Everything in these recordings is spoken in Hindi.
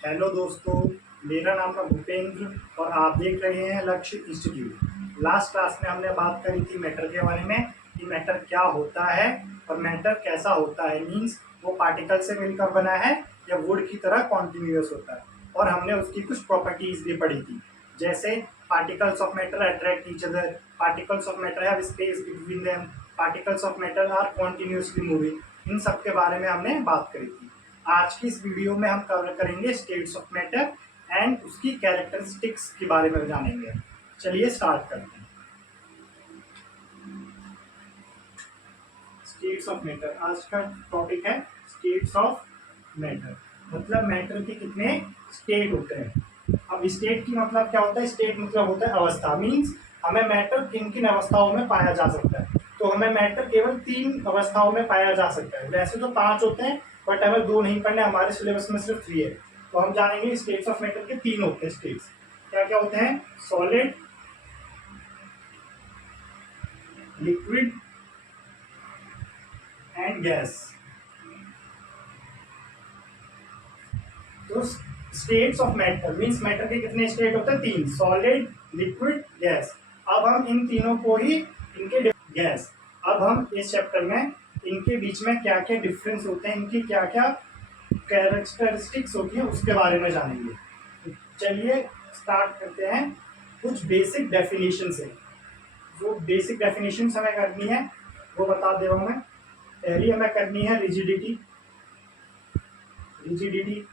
हेलो दोस्तों, मेरा नाम है भूपेंद्र और आप देख रहे हैं लक्ष्य इंस्टीट्यूट। लास्ट क्लास में हमने बात करी थी मैटर के बारे में कि मैटर क्या होता है और मैटर कैसा होता है। मींस वो पार्टिकल से मिलकर बना है या वुड की तरह कॉन्टिन्यूअस होता है। और हमने उसकी कुछ प्रॉपर्टीज भी पढ़ी थी, जैसे particles of matter attract each other, particles of matter have space between them, particles of matter are continuously moving. इन सब के बारे में हमने बात करी थी। आज की इस वीडियो में हम कवर करेंगे स्टेट्स ऑफ मैटर एंड उसकी कैरेक्टरिस्टिक्स के बारे में जानेंगे। चलिए स्टार्ट करते हैं। स्टेट्स ऑफ मैटर आज का टॉपिक है। स्टेट्स ऑफ मैटर मतलब मैटर के कितने स्टेट होते हैं। अब स्टेट की मतलब क्या होता है? स्टेट मतलब होता है अवस्था। मीन्स हमें मैटर किन किन अवस्थाओं में पाया जा सकता है। तो हमें मैटर केवल 3 अवस्थाओं में पाया जा सकता है। वैसे तो 5 होते हैं, बट हमें 2 नहीं पढ़ने, हमारे सिलेबस में सिर्फ 3 है। तो हम जानेंगे स्टेट्स ऑफ मैटर के 3 होते हैं स्टेट्स। क्या क्या होते हैं? Solid, liquid and gas. तो states of matter means matter के कितने स्टेट होते हैं? 3, सॉलिड, लिक्विड, गैस। अब हम इन तीनों को ही इनके गैस अब हम इस चैप्टर में इनके बीच में क्या क्या डिफरेंस होते हैं, इनकी क्या क्या कैरेक्टरिस्टिक्स होती है, उसके बारे में जानेंगे। तो चलिए स्टार्ट करते हैं कुछ बेसिक डेफिनेशन से। जो बेसिक डेफिनेशन हमें करनी है वो बता दे रहा हूँ मैं। पहली हमें करनी है rigidity, rigidity,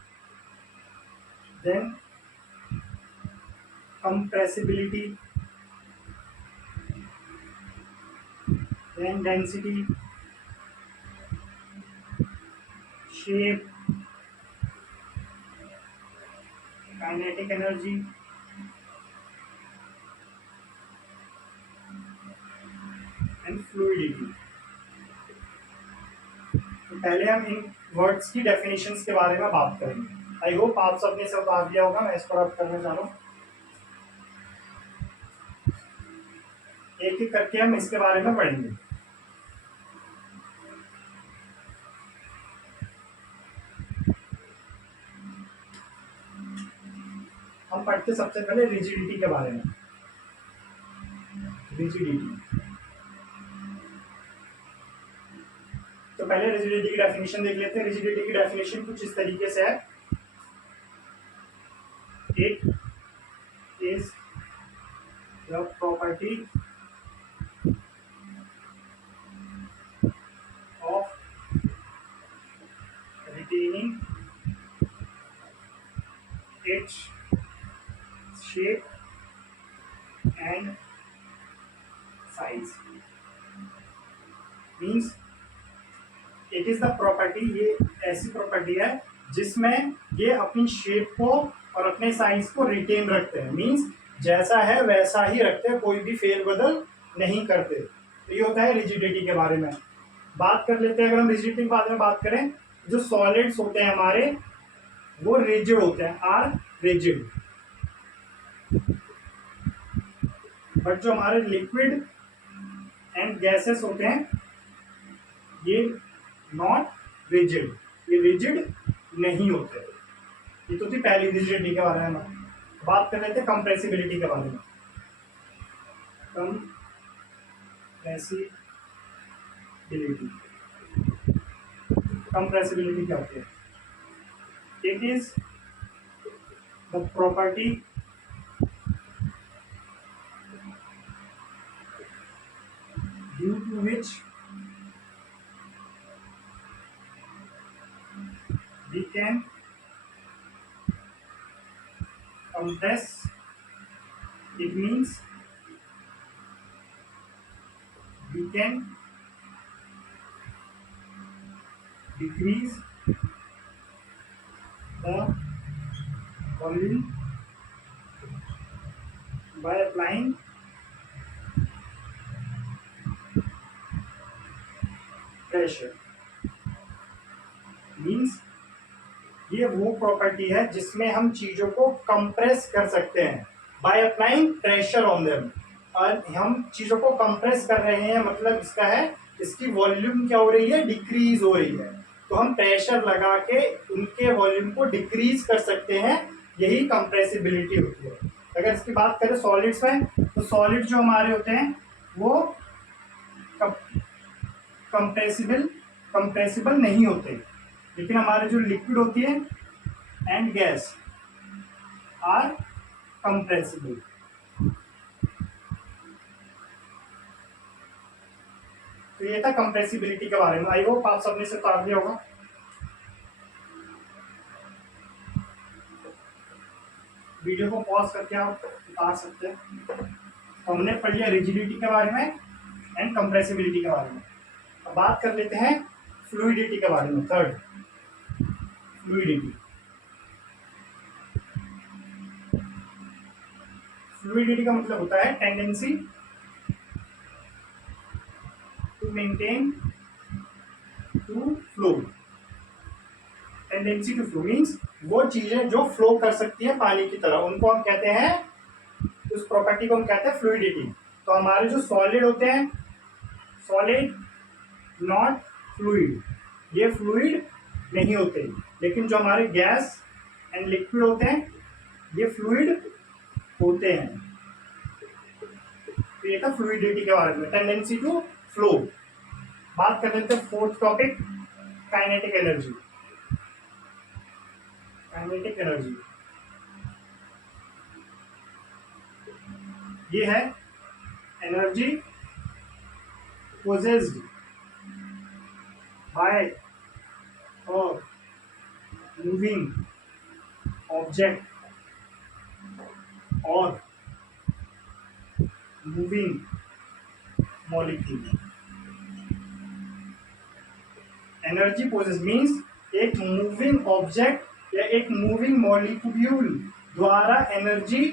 then compressibility, then density, shape, kinetic energy, and fluidity। तो पहले हम इन वर्ड्स की डेफिनेशंस के बारे में बात करेंगे। आई होप आप सबने सब आ गया होगा। मैं इस पर अब करना चाह रहा हूँ, एक एक करके हम इसके बारे में पढ़ेंगे। हम पढ़ते सबसे पहले रिजिडिटी के बारे में। रिजिडिटी, तो पहले रिजिडिटी की डेफिनेशन देख लेते हैं। रिजिडिटी की डेफिनेशन कुछ इस तरीके से है। It is the property of retaining its shape and size। Means it is the property, ये ऐसी प्रॉपर्टी है जिसमें ये अपनी शेप को और अपने साइज को रिटेन रखते हैं। मीन्स जैसा है वैसा ही रखते हैं, कोई भी फेरबदल नहीं करते। तो ये होता है रिजिडिटी के बारे में। बात कर लेते हैं, अगर हम रिजिडिटी के बारे में बात करें, जो सॉलिड्स होते हैं हमारे वो रिजिड होते हैं, आर रिजिड। बट जो हमारे लिक्विड एंड गैसेस होते हैं ये नॉट रिजिड, ये रिजिड नहीं होते। ये तो थी पहली रिजिडिटी के बारे में। बात कर लेते हैं कंप्रेसिबिलिटी के बारे में। कंप्रेसिबिलिटी, कंप्रेसिबिलिटी क्या होती है? It is the property due to which we can compress। it means we can decrease the volume by applying pressure। Means ये वो प्रॉपर्टी है जिसमें हम चीजों को कंप्रेस कर सकते हैं by applying pressure on them. और हम चीजों को कंप्रेस कर रहे हैं मतलब इसका है इसकी वॉल्यूम क्या हो रही है? डिक्रीज हो रही है। तो हम प्रेशर लगा के उनके वॉल्यूम को डिक्रीज कर सकते हैं, यही कंप्रेसिबिलिटी होती है। अगर इसकी बात करें सॉलिड्स में, तो सॉलिड जो हमारे होते हैं वो कंप्रेसिबल कंप्रेसिबल नहीं होते, लेकिन हमारे जो लिक्विड होती है एंड गैस आर कंप्रेसिबल। तो ये था कंप्रेसिबिलिटी के बारे में। आई होप आप सबने से पढ़ लिया होगा। वीडियो को पॉज करके आप उतार सकते हैं। तो हमने पढ़ लिया रिजिडिटी के बारे में एंड कंप्रेसिबिलिटी के बारे में। अब बात कर लेते हैं फ्लूइडिटी के बारे में। Third, fluidity. फ्लूइडिटी का मतलब होता है tendency to maintain to flow. Tendency to flow means वो चीजें जो फ्लो कर सकती है पानी की तरह, उनको हम कहते हैं, उस प्रॉपर्टी को हम कहते हैं फ्लूइडिटी। तो हमारे जो सॉलिड होते हैं, सॉलिड नॉट फ्लूइड, ये फ्लूइड नहीं होते, लेकिन जो हमारे गैस एंड लिक्विड होते हैं ये फ्लूइड होते हैं। तो ये था फ्लूइडिटी के बारे में, टेंडेंसी टू फ्लो। बात कर लेते हैं fourth topic, kinetic energy. Kinetic energy ये है energy possessed by a moving object or moving molecule। Energy possess means एक मूविंग ऑब्जेक्ट या एक मूविंग मॉलिक्यूल द्वारा एनर्जी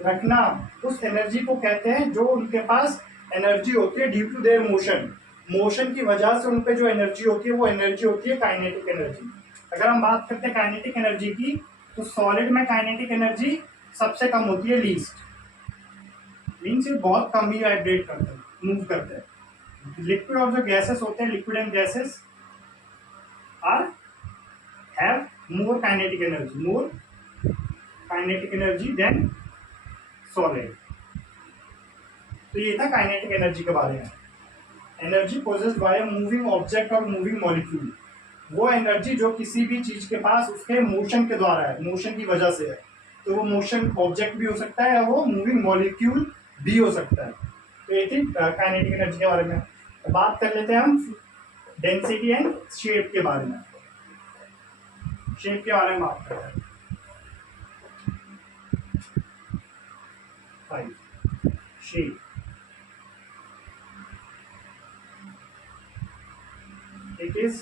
रखना, उस एनर्जी को कहते हैं, जो उनके पास एनर्जी होती है due to their motion. Motion की वजह से उन पे जो एनर्जी होती है वो एनर्जी होती है काइनेटिक एनर्जी। अगर हम बात करते हैं काइनेटिक एनर्जी की, तो सॉलिड में काइनेटिक एनर्जी सबसे कम होती है, लीस्ट। मीन्स ये बहुत कम ही वाइब्रेट करते हैं, मूव करते हैं। लिक्विड और जो गैसेस होते हैं, liquid and gases are have more kinetic energy than solid. तो ये था काइनेटिक एनर्जी के बारे में। Energy possessed by a moving object और मूविंग मॉलिक्यूल, वो एनर्जी जो किसी भी चीज के पास उसके मोशन के द्वारा है, मोशन की वजह से है। तो वो मोशन ऑब्जेक्ट भी हो सकता है, वो मूविंग मॉलिक्यूल भी हो सकता है। तो ये थी काइनेटिक एनर्जी के बारे में। तो बात कर लेते हैं हम डेंसिटी एंड शेप के बारे में। शेप के बारे में बात करते हैं। 5 shape. It is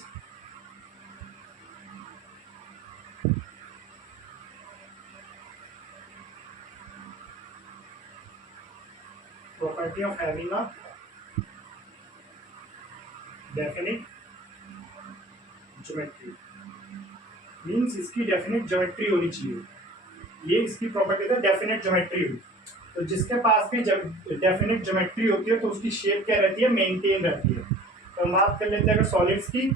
property of having a definite geometry, means इसकी डेफिनेट ज्योमेट्री होनी चाहिए। ये इसकी प्रॉपर्टी है, डेफिनेट ज्योमेट्री हुई। तो जिसके पास भी जब डेफिनेट ज्योमेट्री होती है तो उसकी शेप क्या रहती है, मेंटेन रहती है। तो हम बात कर लेते हैं अगर सॉलिड्स की,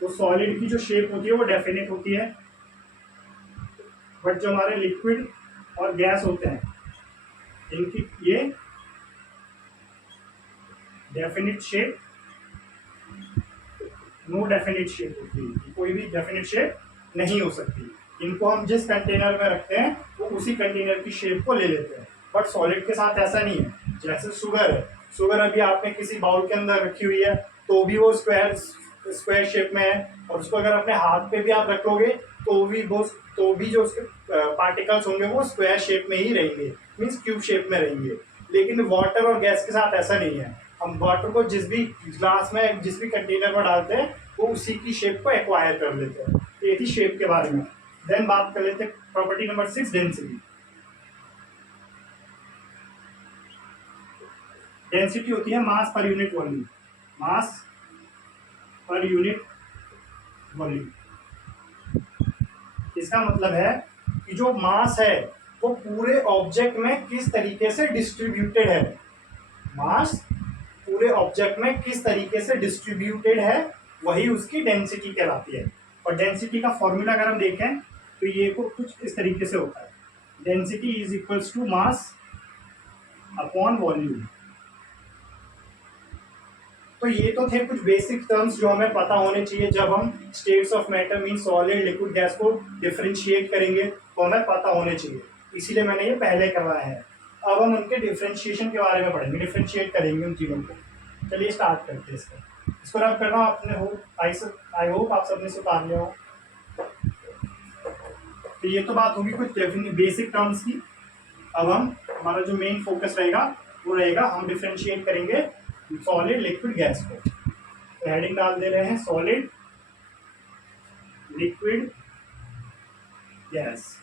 तो सॉलिड की जो शेप होती है वो डेफिनेट होती है, बट जो हमारे लिक्विड और गैस होते हैं इनकी ये definite shape, no definite shape होती है, कोई भी डेफिनेट शेप नहीं हो सकती। इनको हम जिस कंटेनर में रखते हैं वो उसी कंटेनर की शेप को ले लेते हैं, बट सॉलिड के साथ ऐसा नहीं है। जैसे शुगर है, शुगर अभी आपने किसी बाउल के अंदर रखी हुई है तो भी वो स्क्वायर शेप में है, और उसको अगर अपने हाथ पे भी आप रखोगे तो भी जो उसके पार्टिकल्स होंगे वो स्क्वायर शेप में ही रहेंगे, मीन्स क्यूब शेप में रहेंगे। लेकिन वाटर और गैस के साथ ऐसा नहीं है। हम वाटर को जिस भी ग्लास में, जिस भी कंटेनर में डालते हैं वो उसी की शेप को एक्वायर कर लेते हैं। तो ये थी शेप के बारे में। देन बात कर लेते हैं प्रॉपर्टी नंबर 6, डेंसिटी। डेंसिटी होती है मास पर यूनिट वॉल्यूम, मास पर यूनिट वॉल्यूम। इसका मतलब है कि जो मास है वो पूरे ऑब्जेक्ट में किस तरीके से डिस्ट्रीब्यूटेड है, मास पूरे ऑब्जेक्ट में किस तरीके से डिस्ट्रीब्यूटेड है, वही उसकी डेंसिटी कहलाती है। और डेंसिटी का फॉर्मूला अगर हम देखें तो ये को कुछ इस तरीके से होता है, density is equals to mass upon volume. तो ये तो थे कुछ बेसिक टर्म्स जो हमें पता होने चाहिए जब हम states of matter mean solid liquid gas को डिफरेंशिएट करेंगे, तो हमें पता होने चाहिए, इसीलिए मैंने ये पहले करवाया है। अब हम उनके डिफरेंशिएशन के बारे में पढ़ेंगे, डिफरेंशिएट करेंगे उन चीज़ों को। चलिए स्टार्ट करते हैं इसको रब करना आपने हो, आई होप आप सबने सुधार लिया हो। तो ये तो बात होगी कुछ बेसिक टर्म्स की। अब हम हमारा जो मेन फोकस रहेगा वो रहेगा हम डिफरेंशिएट करेंगे सॉलिड लिक्विड गैस को। तो हेडिंग डाल दे रहे हैं सॉलिड लिक्विड गैस।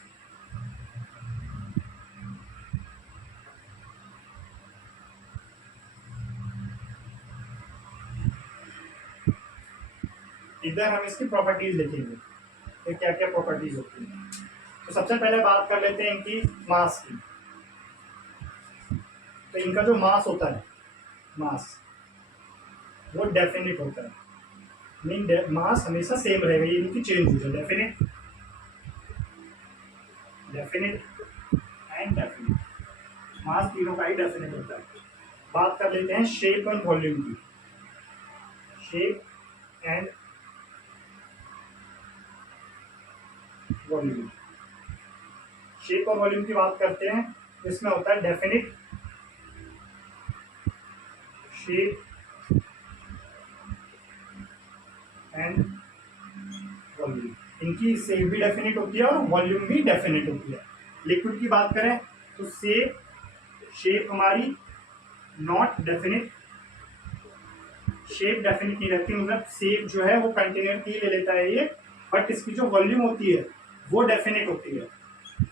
इधर हम इसकी प्रॉपर्टीज लिखेंगे, तो क्या क्या प्रॉपर्टीज होती हैं। तो सबसे पहले बात कर लेते हैं इनकी मास की। तो इनका जो मास होता है, मास वो डेफिनेट होता है, मीन मास हमेशा सेम रहेगा, ये इनकी चेंज होता है, डेफिनेट डेफिनेट एंड डेफिनेट। मास तीनों का ही डेफिनेट होता है। बात कर लेते हैं शेप एंड वॉल्यूम की। शेप एंड वॉल्यूम, शेप और वॉल्यूम की बात करते हैं तो इसमें होता है डेफिनेट शेप एंड वॉल्यूम। इनकी शेप भी डेफिनेट होती है और वॉल्यूम भी डेफिनेट होती है। लिक्विड की बात करें तो शेप हमारी नॉट डेफिनेट, शेप डेफिनेट नहीं रहती, मतलब शेप जो है वो कंटेनर की ले लेता है ये, बट इसकी जो वॉल्यूम होती है वो डेफिनेट होती है,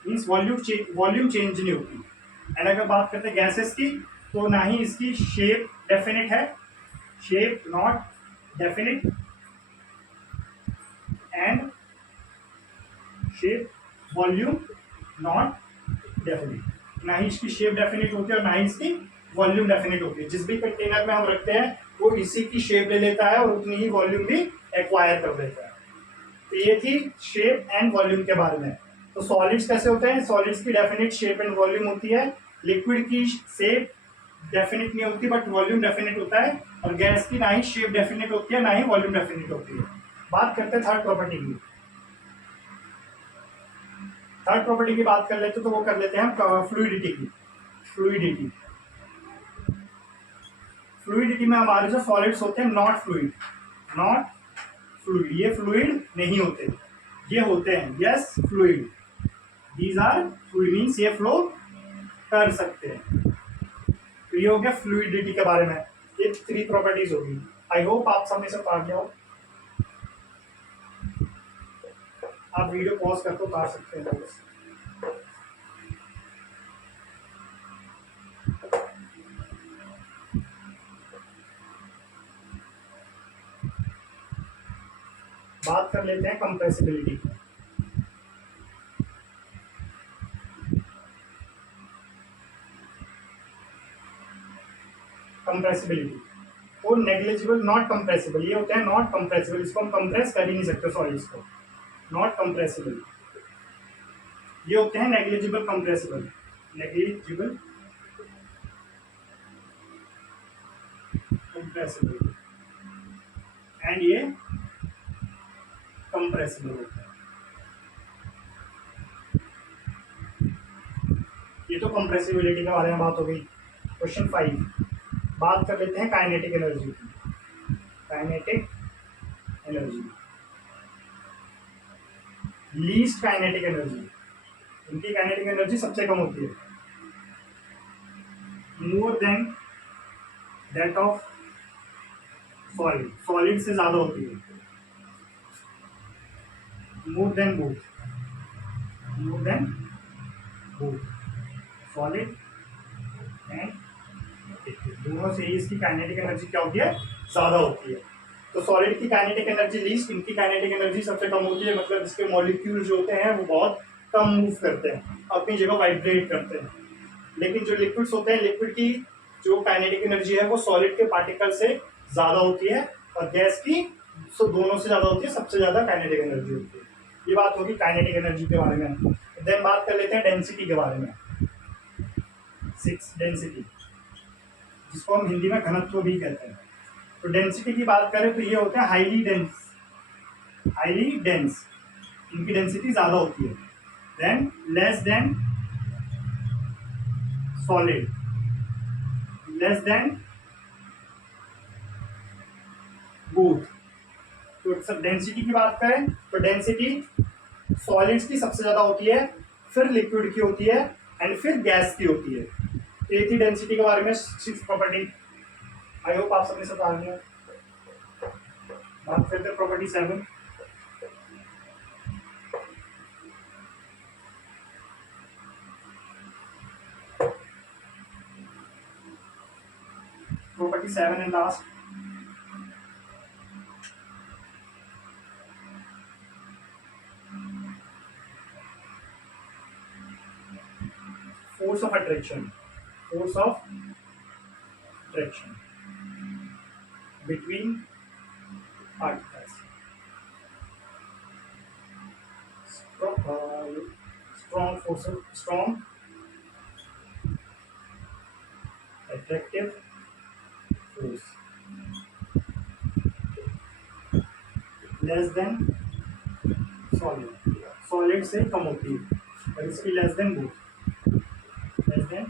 मीन्स वॉल्यूम चेंज नहीं होती। एंड अगर बात करते हैं गैसेस की तो ना ही इसकी शेप डेफिनेट है, shape not definite and shape volume not definite. ना ही इसकी शेप डेफिनेट होती है और ना ही इसकी वॉल्यूम डेफिनेट होती है। जिस भी कंटेनर में हम रखते हैं वो इसी की शेप ले लेता है और उतनी ही वॉल्यूम भी एक्वायर कर देता है। तो ये थी शेप एंड वॉल्यूम के बारे में। तो सॉलिड्स कैसे होते हैं, सॉलिड्स की डेफिनेट शेप एंड वॉल्यूम होती है, लिक्विड की शेप डेफिनेट नहीं होती बट वॉल्यूम डेफिनेट होता है, और गैस की ना ही शेप डेफिनेट होती है ना ही वॉल्यूम डेफिनेट होती है। बात करते हैं थर्ड प्रॉपर्टी की। थर्ड प्रॉपर्टी की बात कर लेते तो वो कर लेते हैं हम फ्लूइडिटी की। फ्लूइडिटी, फ्लूइडिटी में हमारे जो सॉलिड्स होते हैं नॉट फ्लूइड, नॉट फ्लूइड, ये फ्लूइड नहीं होते, ये होते हैं yes fluid, these are fluid means ये फ्लो कर सकते हैं। तो ये हो गया फ्लूइडिटी के बारे में, ये 3 प्रॉपर्टीज होगी। आई होप आप सब में से पढ़ लिया हो। आप वीडियो पॉज करके उतार सकते हैं। बात कर लेते हैं कंप्रेसिबिलिटी। कंप्रेसिबिलिटी और नेग्लिजिबल नॉट कंप्रेसिबल, ये होते हैं नॉट कंप्रेसिबल, इसको हम कंप्रेस कर ही नहीं सकते सॉलिड्स को, नॉट कंप्रेसिबल। ये होते हैं negligible compressible, negligible compressible, and ये कंप्रेसिबल होता है। ये तो कंप्रेसिबिलिटी के बारे में बात हो गई। क्वेश्चन 5 बात कर लेते हैं काइनेटिक एनर्जी की। Kinetic energy, least kinetic energy, इनकी काइनेटिक एनर्जी सबसे कम होती है, more than that of solid, solid से ज्यादा होती है, more than both, more than both solid and दोनों से ही इसकी काइनेटिक एनर्जी क्या होती है, ज्यादा होती है। तो सॉलिड की काइनेटिक एनर्जी लीस्ट, इनकी काइनेटिक एनर्जी सबसे कम होती है, मतलब इसके मॉलिक्यूल जो होते हैं वो बहुत कम मूव करते हैं, अपनी जगह वाइब्रेट करते हैं। लेकिन जो लिक्विड्स होते हैं, लिक्विड की जो काइनेटिक एनर्जी है वो सॉलिड के पार्टिकल से ज़्यादा होती है और गैस की सो दोनों से ज़्यादा होती है, सबसे ज़्यादा काइनेटिक एनर्जी होती है। ये बात होगी काइनेटिक एनर्जी के बारे में। देन बात कर लेते हैं डेंसिटी के बारे में। 6 डेंसिटी, जिसको हम हिंदी में घनत्व भी कहते हैं। तो डेंसिटी की बात करें तो ये होते हैं हाईली डेंस, हाईली डेंस, इनकी डेंसिटी ज़्यादा होती है। Than less than solid, less than both. तो सब डेंसिटी की बात करें तो डेंसिटी सॉलिड्स की सबसे ज्यादा होती है, फिर लिक्विड की होती है, एंड फिर गैस की होती है। तो ये थी डेंसिटी के बारे में 6 प्रॉपर्टी। आई होप आप सबने सब आ गया। बात करते हैं property 7। Property 7 and last, force of attraction, force of attraction between particles. Strong force, strong attractive force less than solid, solid से कम होती है, और इसकी less than both, less than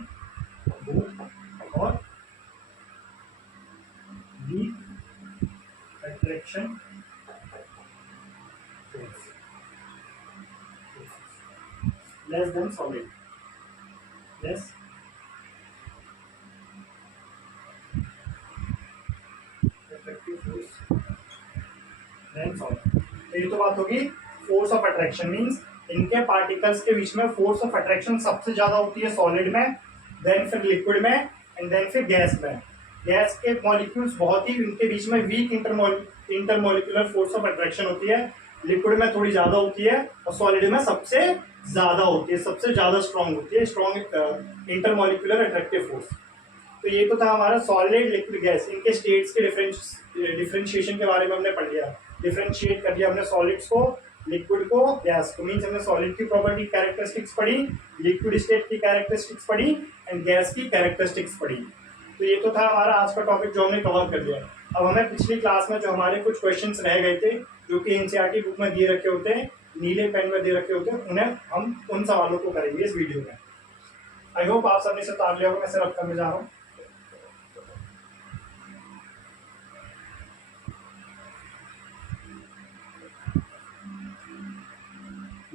both, और weak attraction force less than solid, less attractive force than solid। तो ये तो बात होगी फोर्स ऑफ अट्रैक्शन, मींस इनके पार्टिकल्स के बीच में फोर्स ऑफ अट्रैक्शन सबसे ज्यादा होती है सॉलिड में, देन फिर लिक्विड में, एंड देन फिर गैस में। गैस के मॉलिक्यूल्स बहुत ही, इनके बीच में weak intermolecular force of attraction होती है, लिक्विड में थोड़ी ज्यादा होती है, और सॉलिड में सबसे ज्यादा होती है, सबसे ज्यादा स्ट्रॉन्ग होती है, स्ट्रॉन्ग इंटरमोलिकुलर अट्रैक्टिव फोर्स। तो ये तो था हमारा सॉलिड लिक्विड गैस, इनके स्टेट्स के डिफरेंशिएशन के बारे में हमने पढ़ लिया, डिफरेंशिएट कर दिया हमने सॉलिड्स को, लिक्विड को, गैस को। मीन्स हमने सॉलिड की प्रॉपर्टी कैरेक्टरिस्टिक्स पढ़ी, लिक्विड स्टेट की कैरेक्टरिस्टिक्स पढ़ी, एंड गैस की कैरेक्टरिस्टिक्स पढ़ी। तो ये तो था हमारा आज का टॉपिक जो हमने कवर कर लिया। अब हमें पिछली क्लास में जो हमारे कुछ क्वेश्चंस रह गए थे, जो कि एनसीईआरटी बुक में दिए रखे होते हैं, नीले पेन में दे रखे होते हैं, उन्हें हम उन सवालों को करेंगे इस वीडियो में। आई होप आप सबने से तार लिया होगा, मैं सिर्फ करने जा रहा हूँ।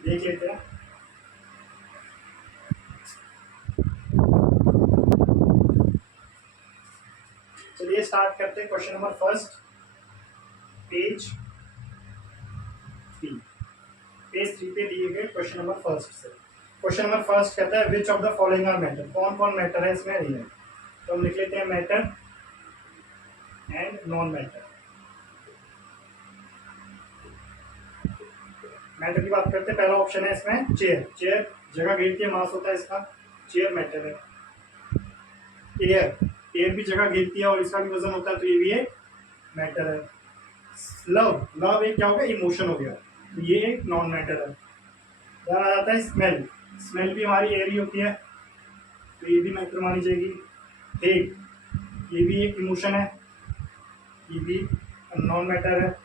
देख लेते हैं। चलिए स्टार्ट करते हैं question number first, page 3। Page 3 पे दिए गए क्वेश्चन नंबर फर्स्ट से। क्वेश्चन नंबर फर्स्ट कहता है which of the following are matter, कौन कौन मैटर है इसमें, नहीं है। तो हम लिख लेते हैं matter and non matter. Matter की बात करते हैं, पहला ऑप्शन है इसमें चेयर, चेयर जगह घेरती है, मास होता है इसका, चेयर मैटर है। एयर, एयर भी जगह घेरती है और इसका भी वजन होता है, तो ये भी एक मैटर है। लव, लव एक क्या हो गया, इमोशन हो गया, तो ये एक नॉन मैटर है। आ जाता है स्मेल, स्मेल भी हमारी एयर ही होती है, तो ये भी मैटर मानी जाएगी। हेट, ये भी एक इमोशन है, ये भी नॉन मैटर है।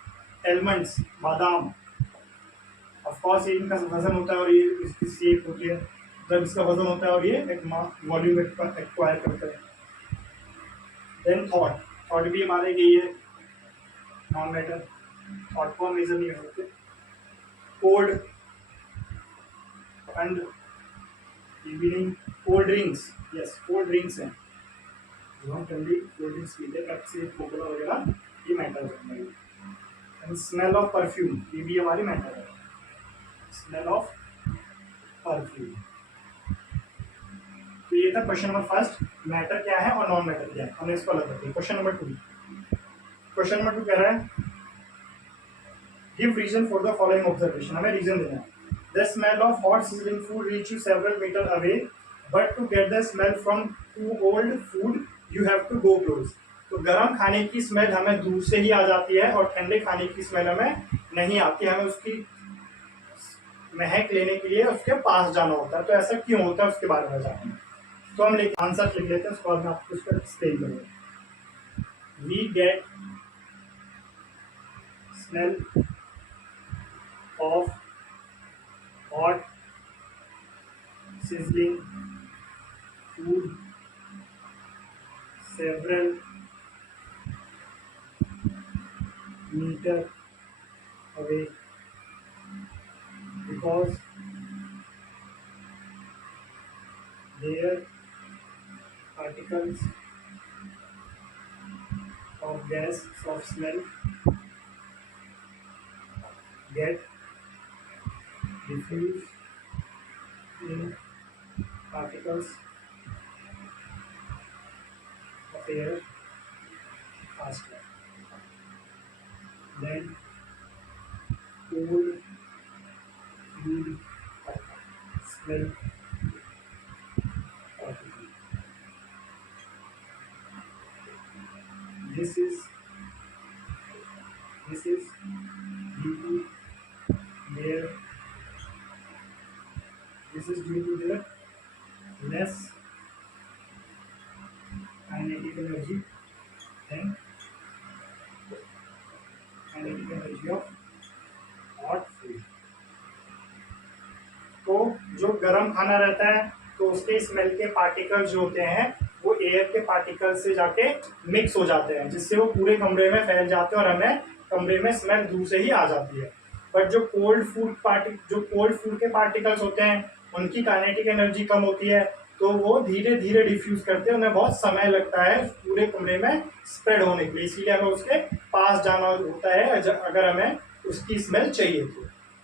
एलमंड्स, बादाम, ऑफ कोर्स ये इनका वजन होता है और ये इसकी शेप होती है, जब इसका वजन होता है और ये एक वॉल्यूम एक्वायर करता है। देन थॉट, थॉट भी हमारे के ये नॉन मैटर, थॉट को हम मेजर नहीं कर सकते। कोल्ड एंड ये भी नहीं। Cold drinks, yes cold drinks हैं, जो हम ठंडी कोल्ड ड्रिंक्स पीते हैं, पेप्सी, कोकोला वगैरह, ये मैटर होता है। एंड स्मेल ऑफ परफ्यूम, ये भी हमारी मैटर है, स्मेल ऑफ परफ्यूम। तो ये था क्वेश्चन नंबर फर्स्ट, मैटर क्या है और नॉन मैटर क्या है, हमने इसको अलग करते हैं। क्वेश्चन नंबर 2, क्वेश्चन नंबर 2 कह रहा है give reason for the following observation, हमें रीजन देना है। The smell of hot sizzling food reach you several metre away, but to get the smell from to old food you have to go close. तो गर्म खाने की स्मेल हमें दूर से ही आ जाती है और ठंडे खाने की स्मेल हमें नहीं आती, हमें उसकी महक लेने के लिए उसके पास जाना होता है। तो ऐसा क्यों होता है उसके बारे में जानते हैं। तो हम आंसर लिख लेते हैं, उसके बाद मैं आपको उसका एक्सप्लेन करूँगा। We get smell of hot sizzling food several meter away because their particles of gas of smell get diffused in particles of air faster than cold food smell particles. This is due to their less kinetic energy than kinetic energy of hot food. तो जो गर्म खाना रहता है तो उसके स्मेल के पार्टिकल जो होते हैं वो एयर के पार्टिकल से जाके मिक्स हो जाते हैं, जिससे वो पूरे कमरे में फैल जाते हैं और हमें कमरे में स्मेल दूर से ही आ जाती है। बट जो कोल्ड फूड के पार्टिकल्स होते हैं उनकी काइनेटिक एनर्जी कम होती है, तो वो धीरे धीरे डिफ्यूज करते हैं, उन्हें बहुत समय लगता है पूरे कमरे में स्प्रेड होने के लिए, इसीलिए हमें उसके पास जाना होता है अगर हमें उसकी स्मेल चाहिए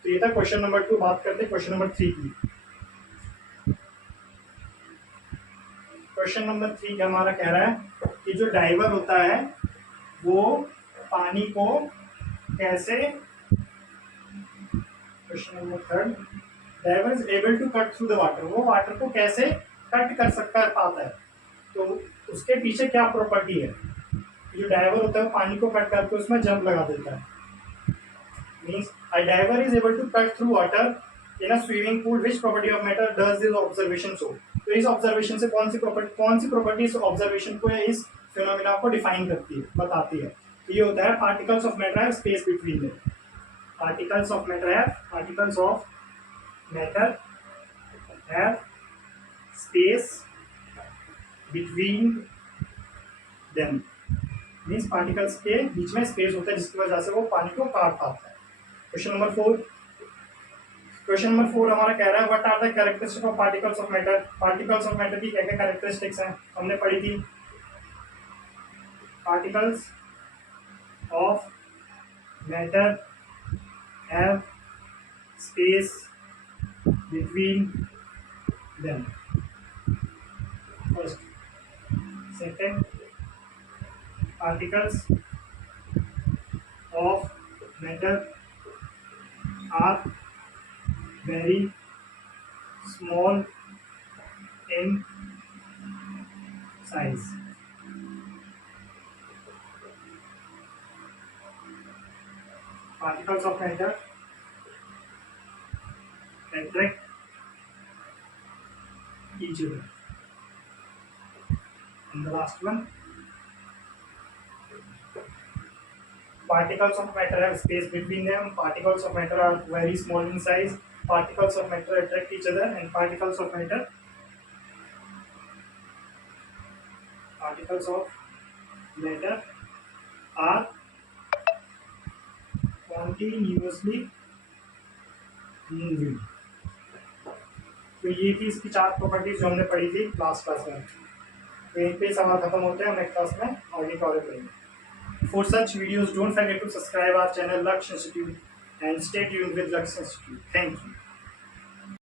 तो ये था क्वेश्चन नंबर 2। बात करते हैं क्वेश्चन नंबर 3 की। क्वेश्चन नंबर 3 का हमारा कह रहा है कि जो डाइवर होता है वो पानी को कैसे, question number 3, diver is able to cut through the water, वो वाटर को कैसे कट कर पाता है। तो उसके पीछे क्या प्रॉपर्टी है। जो डाइवर होता है पानी को कट करके उसमें जंप लगा देता है। Means a diver is able to cut through water in a swimming pool, which property of matter does this observation show. तो इस ऑब्जर्वेशन से कौन सी प्रॉपर्टी इस ऑब्जर्वेशन को या इस फिनोमिना को डिफाइन करती है, बताती है। तो ये होता है particles of matter have space between them. Particles of matter have space between them. Means particles के बीच में स्पेस होता है जिसकी वजह से वो पानी को काट पाता है। क्वेश्चन नंबर 4 हमारा कह रहा है what are the characteristics of particles of matter. Particles of matter की क्या क्या कैरेक्टरिस्टिक्स हैं हमने पढ़ी थी। Particles of matter have space between them. First. Second, particles of matter are very small in size. Particles of matter attract each other. And the last one, particles of matter have space between them, particles of matter are very small in size, particles of matter attract each other, and particles of matter are continuously moving। तो ये थी इसकी 4 प्रॉपर्टीज जो हमने पढ़ी थी लास्ट क्लास में। तो यहीं पे सवाल खत्म होते हैं, नेक्स्ट क्लास में आगे कवर करेंगे। For such videos, don't forget to subscribe our channel Laksh Institute and stay tuned with Laksh Institute. Thank you.